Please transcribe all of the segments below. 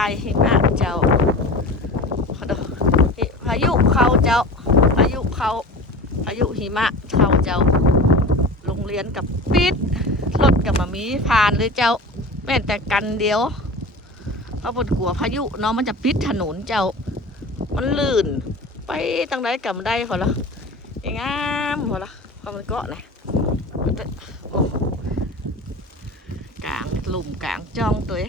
ายหิมะเจ้าขอดูพายุเขาเจ้า พายุเขาพายุหิมะเขาเจ้า โรงเรียนกับปิดรถกับมามีผ่านเลยเจ้า แม่นแต่กันเดียวเขาปวดกลัวพายุเนาะมันจะปิดถนนเจ้า มันลื่น ไปตั้งไหนกับได้พอละยังงามพอละพอมันเกาะนะกลางหลุมกลางจ้องตัวเ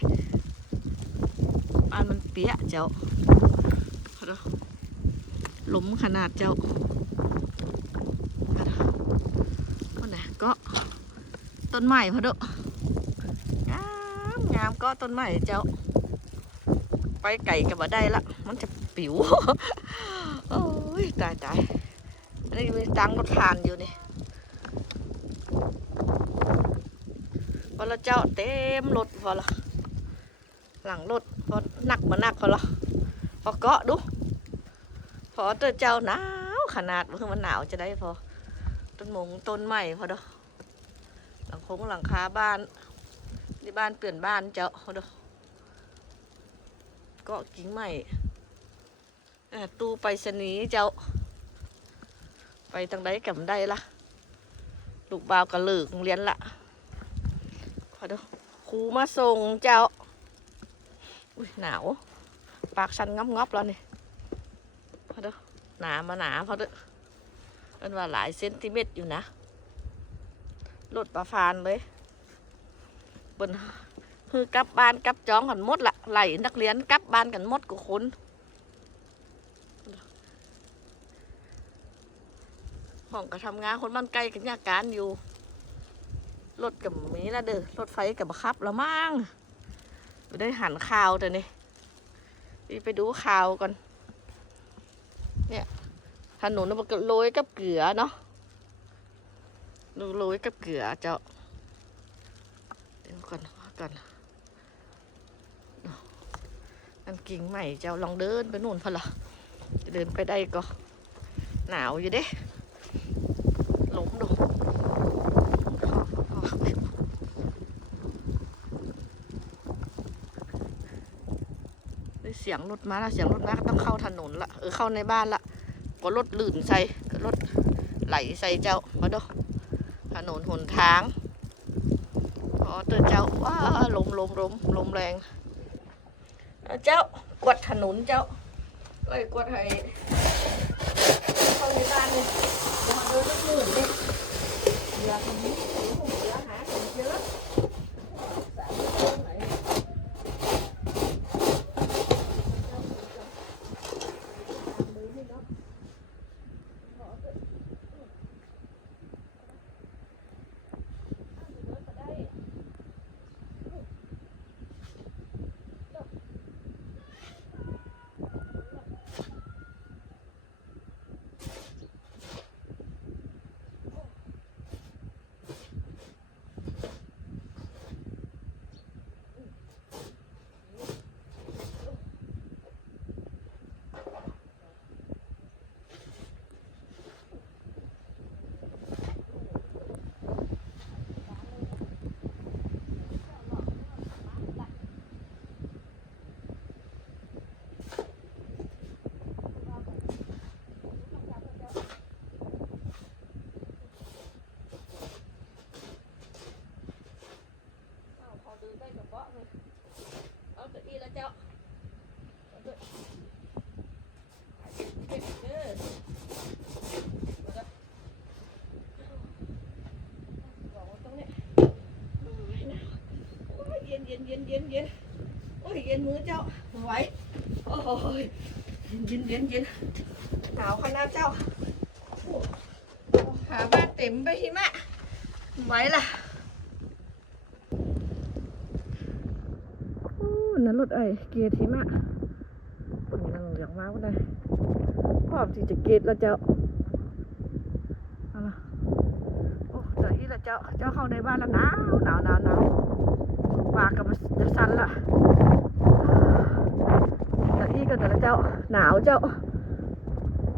องบ้านมันเปียเจ้าพอละหลุมขนาดเจ้าพอละพอละเก็ต้นไม้พอดงามงามก็ต้นไม้เจ้า ไปไก่กับบ่ได้ละ มันจะปิว โอ้ยตายตายนนี้มีตังรถทานอยู่นี่พอละเจ้าเต็มรถพอละหลังรถ พอหนักมาหนักพอละพอเกาะดูพอตัวเจ้าหนาวขนาดมันมันหนาวจะได้พอต้นมงต้นใหม่พอเด้อหลังคงหลังคาบ้านนี่บ้านเปลี่ยนบ้านเจ้าพอเด้อเกาะกิ่งใหม่ตู้ไปสนีเจ้า ไปทางใดกับได้ละลูกบ่าวกระเลิกโรงเรียนละขอดูครูมาส่งเจ้า อุ้ยหนาว ปากชันงับงับๆแล้วนี่พอเดูหนามาหนาพอเดูมันว่าหลายเซนติเมตรอยู่นะรถประฟานเลยบนคือกลับบ้านกลับจ้องกันหมดละไหลนักเรียนกลับบ้านกันหมดกูคนห้องก็ทำงานคนบ้านไกลกันยากการอยู่รถกับมีละเด้อรถไฟกับบัคับแล้วมั่ง ไม่ได้หันข่าวแต่นี่นี่ไปดูข่าวก่อน เนี่ยถนนมันก็โรยกับเกลือเนาะโรยกับเกลือเจ้าเดี๋ยวก่อนก่อนอันกิ่งใหม่เจ้าลองเดินไปนู่นพอละจะเดินไปได้ก็หนาวอยู่เด้ล้มดูได้เสี ยงรถมาแล้วเสียงรถมาก็ต้องเข้าถนนละเออเข้าในบ้านละก็รถลื่นใส่ก็รถไหลใส่เจ้ามาดูถนนหนทางอ๋อเตือนเจ้าว้าลมลมลมลมแรงเจ้ากวดถนนเจ้าเอ้ยกวดให้เข้าในบ้านเลยเดี๋ยวมาเดินลื่นเลยอย่าทำนี้เดี๋ยวผมเสียหาผมเยอะสามเดือนไหนเอาพอเดินได้กับเบาะเลยเอาเก้าอี้แล้วเจ้าเอาเก้าเก็บเด้อบอกว่าตรงนี้ยโอ้ยยเย็นเย็นเย็นเย็นเย็นโอ้ยเย็นมือเจ้าไหวโอ้ยเย็นเย็นเย็นหนาวขนาดเจ้าหาบ้านเต็มไปหิมะไม่ไหวล่ะ โอ้ นั่นรถไอ้เกียร์ทิมะปุ่นนั่งเหลืองว้าวได้พร้อมที่จะเกตแล้วเจ้าเอาละโอ้เดี๋ยวอีละเจ้าเจ้าเข้าในบ้านแล้วหนาวหนาวหนาวหนาวปากกับจะสั่นละเดี๋ยวอีกันเดี๋ยวเจ้าหนาวเจ้า